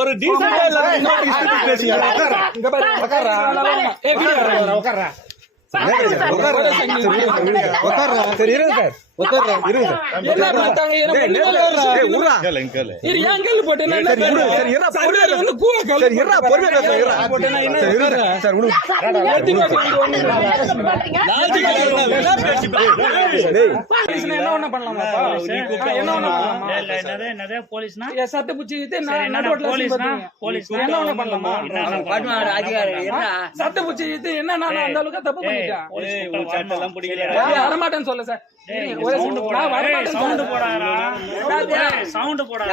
ஒரு சட்டை பூச்சி சட்டை பூச்சி என்ன அந்த அளவுக்கு தப்பு பண்ணிட்டேன் வரமாட்டேன்னு சொல்ல சார் சவுண்ட் போடா